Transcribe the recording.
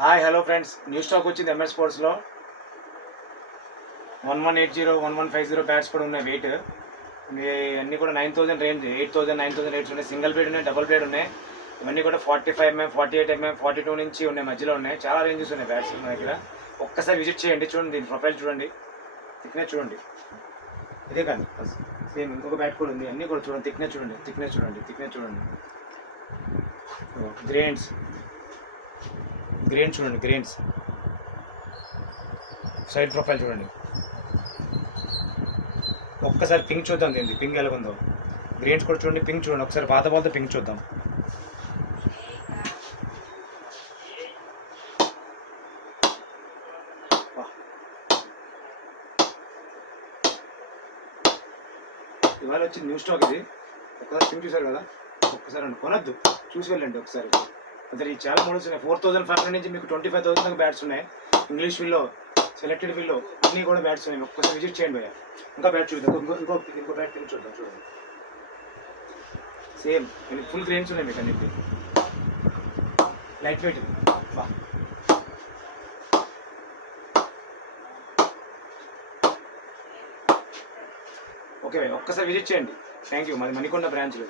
Hi hello friends, new stock వచ్చింది MS స్పోర్ట్స్లో 1180 1150 bats కూడా ఉన్నాయి. వెయిట్ అన్నీ కూడా 9000 రేంజ్, 8000 9800 ఉన్నాయి. సింగిల్ బ్లేడ్ ఉన్నాయి, డబుల్ బ్లేడ్ ఉన్నాయి. ఇవన్నీ కూడా 45mm 48mm 42 నుంచి ఉన్నాయి, మధ్యలో ఉన్నాయి. చాలా రేంజెస్ ఉన్నాయి బ్యాట్స్ మన దగ్గర. ఒక్కసారి విజిట్ చేయండి, చూడండి దీని ప్రొఫైల్ చూడండి, థిక్నెస్ చూడండి. ఇదే కాదు, సేమ్ ఇంకొక బ్యాట్ కూడా ఉంది. అన్నీ కూడా చూడండి, థిక్నెస్ చూడండి, థిక్నెస్ చూడండి, థిక్నెస్ చూడండి. గ్రెయిన్స్ చూడండి, గ్రెయిన్స్ సైడ్ ప్రొఫైల్ చూడండి. ఒక్కసారి పింక్ చూద్దాం, దీనికి పింక్ ఎలాగుందో. గ్రెయిన్స్ కూడా చూడండి, పింక్ చూడండి. ఒకసారి పాత బాల్తో పింక్ చూద్దాం. ఇవాళ వచ్చి న్యూ స్టాక్ ఇది. ఒక్కసారి పింక్ చూసారు కదా, ఒక్కసారి అండి కొనద్దు, చూసి వెళ్ళండి ఒకసారి. అసలు ఈ చాలా మోడల్స్ ఉన్నాయి. 4500 నుంచి మీకు 25,000 దాకా బ్యాట్స్ ఉన్నాయి. ఇంగ్లీష్ వీల్లో, సెలెక్టెడ్ వీల్లో అన్నీ కూడా బ్యాట్స్ ఉన్నాయి. ఒక్కసారి విజిట్ చేయండి భయ్య. ఇంకా బ్యాట్ చూద్దాం, ఇంకో బ్యాట్ పింక్ చూద్దాం. చూడండి, సేమ్ ఫుల్ గ్రెయిన్స్ ఉన్నాయి మీకు అన్నింటి. లైట్ వెయిట్ బా. ఓకే భయ్య, ఒక్కసారి విజిట్ చేయండి. Thank you. మాది మణికొండ బ్రాంచ్లో.